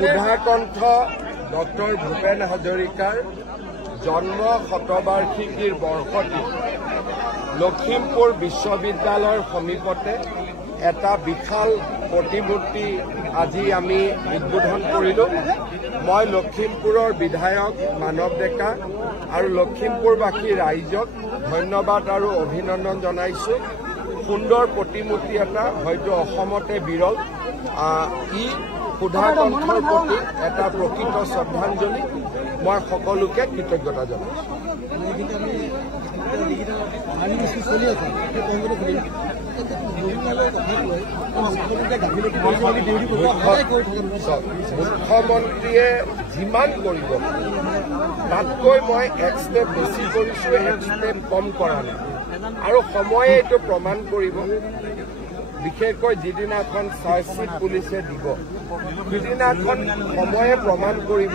Sudhakantha doctor Bhupen হাজৰিকাৰ জন্ম শতবাৰ্ষিকীৰ বৰ্ষটি লখিমপুৰ বিশ্ববিদ্যালয়ৰ সমীপতে এটা বিশাল প্ৰতিমূৰ্তি আজি আমি উদ্বোধন কৰিলোঁ। মই লখিমপুৰৰ বিধায়ক মানৱ ডেকা আৰু লখিমপুৰবাসী ৰাইজক ধন্যবাদ আৰু অভিনন্দন জনাইছোঁ। সুন্দৰ প্ৰতিমূৰ্তি এটা হয়তো অসমতে বিৰল। ই সুধাকণ্ঠৰ প্ৰতি এটা প্ৰকৃত শ্ৰদ্ধাঞ্জলি। মই সকলোকে কৃতজ্ঞতা জনাইছোঁ। মুখ্যমন্ত্ৰীয়ে যিমান কৰিব তাতকৈ মই এক ষ্টেপ বেছি কৰিছোঁ, এক ষ্টেপ কম কৰা নাই। আৰু সময়ে এইটো প্ৰমাণ কৰিব। বিশেষকৈ যিদিনাখন চাৰ্জশ্বিট পুলিচে দিব সিদিনাখন সময়ে প্ৰমাণ কৰিব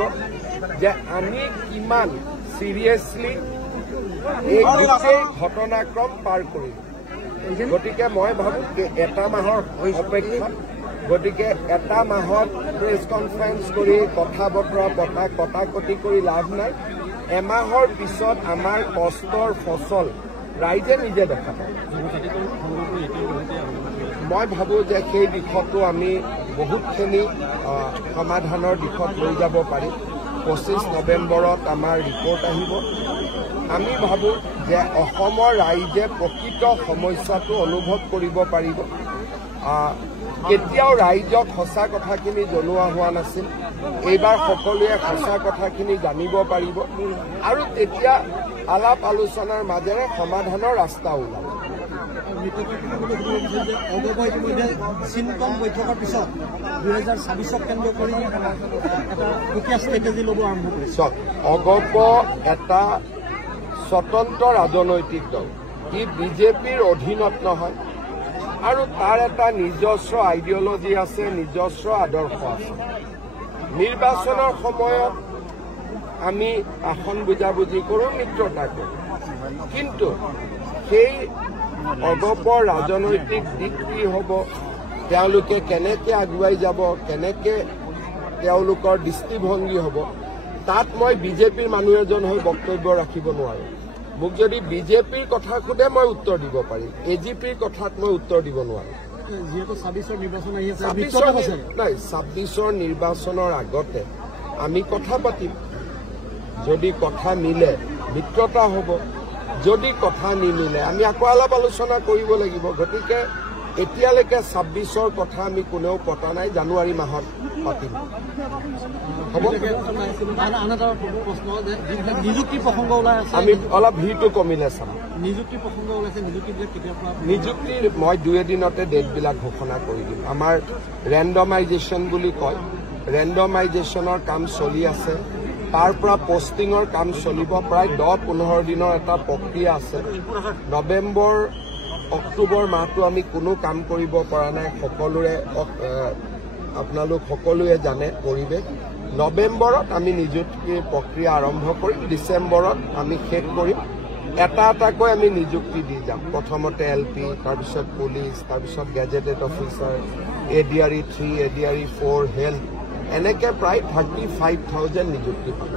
যে আমি কিমান চিৰিয়াছলি এই গোটেই ঘটনাক্ৰম পাৰ কৰিম। গতিকে মই ভাবোঁ এটা মাহৰ অপেক্ষা। গতিকে এটা মাহত প্ৰেছ কনফাৰেন্স কৰি কথা বতৰা কটাকটি কৰি লাভ নাই। এমাহৰ পিছত আমাৰ কষ্টৰ ফচল ৰাইজে নিজে দেখা পায়। মই ভাবোঁ যে সেই দিশতো আমি বহুতখিনি সমাধানৰ দিশত লৈ যাব পাৰিম। 25 নৱেম্বৰত আমাৰ ৰিপৰ্ট আহিব। আমি ভাবোঁ যে অসমৰ ৰাইজে প্ৰকৃত সমস্যাটো অনুভৱ কৰিব পাৰিব। কেতিয়াও ৰাইজক সঁচা কথাখিনি জনোৱা হোৱা নাছিল। এইবাৰ সকলোৱে সঁচা কথাখিনি জানিব পাৰিব আৰু তেতিয়া আলাপ আলোচনাৰ মাজেৰে সমাধানৰ ৰাস্তা ওলাব। চিনকম বৈঠকৰ পিছত 2026ক কেন্দ্ৰ কৰি এটা প্ৰক্ৰিয়া ষ্ট্ৰেটেজি ল'ব আৰম্ভ কৰিছে। অগপ এটা স্বতন্ত্ৰ ৰাজনৈতিক দল। ই বিজেপিৰ অধীনত নহয় আৰু তাৰ এটা নিজস্ব আইডিঅলজি আছে, নিজস্ব আদৰ্শ আছে। নিৰ্বাচনৰ সময়ত আমি আসন বুজাবুজি কৰোঁ, মিত্ৰতা কৰোঁ, কিন্তু সেই অগপৰ ৰাজনৈতিক দিশ কি হ'ব, তেওঁলোকে কেনেকৈ আগুৱাই যাব, কেনেকৈ তেওঁলোকৰ দৃষ্টিভংগী হ'ব, তাত মই বিজেপিৰ মানুহ এজন হৈ বক্তব্য ৰাখিব নোৱাৰোঁ। মোক যদি বিজেপিৰ কথা সোধে মই উত্তৰ দিব পাৰিম, এজিপিৰ কথাত মই উত্তৰ দিব নোৱাৰোঁ। যিহেতু 26ৰ নিৰ্বাচন আহি আছে, 26ৰ নিৰ্বাচনৰ আগতে আমি কথা পাতিম। যদি কথা মিলে মিত্ৰতা হ'ব, যদি কথা নিমিলে আমি আকৌ অলপ আলোচনা কৰিব লাগিব। গতিকে এতিয়ালৈকে 26ৰ কথা আমি কোনেও পতা নাই, জানুৱাৰী মাহত পাতিম। নিযুক্তি প্ৰসংগ ওলাই আছে, আমি অলপ ভিৰটো কমিলে চাম। নিযুক্তি প্ৰসংগ ওলাইছে, নিযুক্তিবিলাক কেতিয়াৰ পৰা? নিযুক্তিৰ মই 2 এদিনতে ডেটবিলাক ঘোষণা কৰি দিম। আমাৰ ৰেণ্ডমাইজেশ্যন বুলি কয়, ৰেণ্ডমাইজেশ্যনৰ কাম চলি আছে। তাৰ পৰা পষ্টিঙৰ কাম চলিব। প্ৰায় 10-15 দিনৰ এটা প্ৰক্ৰিয়া আছে। নৱেম্বৰ অক্টোবৰ মাহটো আমি কোনো কাম কৰিব পৰা নাই। সকলোৰে আপোনালোক সকলোৱে জানে পৰিৱেশ। নৱেম্বৰত আমি নিযুক্তিৰ প্ৰক্ৰিয়া আৰম্ভ কৰিম, ডিচেম্বৰত আমি শেষ কৰিম। এটা এটাকৈ আমি নিযুক্তি দি যাম। প্ৰথমতে LP, তাৰপিছত পুলিচ, তাৰপিছত gazetted officer, ADRE 3, ADRE 4, health, এনেকৈ প্ৰায় 35,000 নিযুক্তি পাব।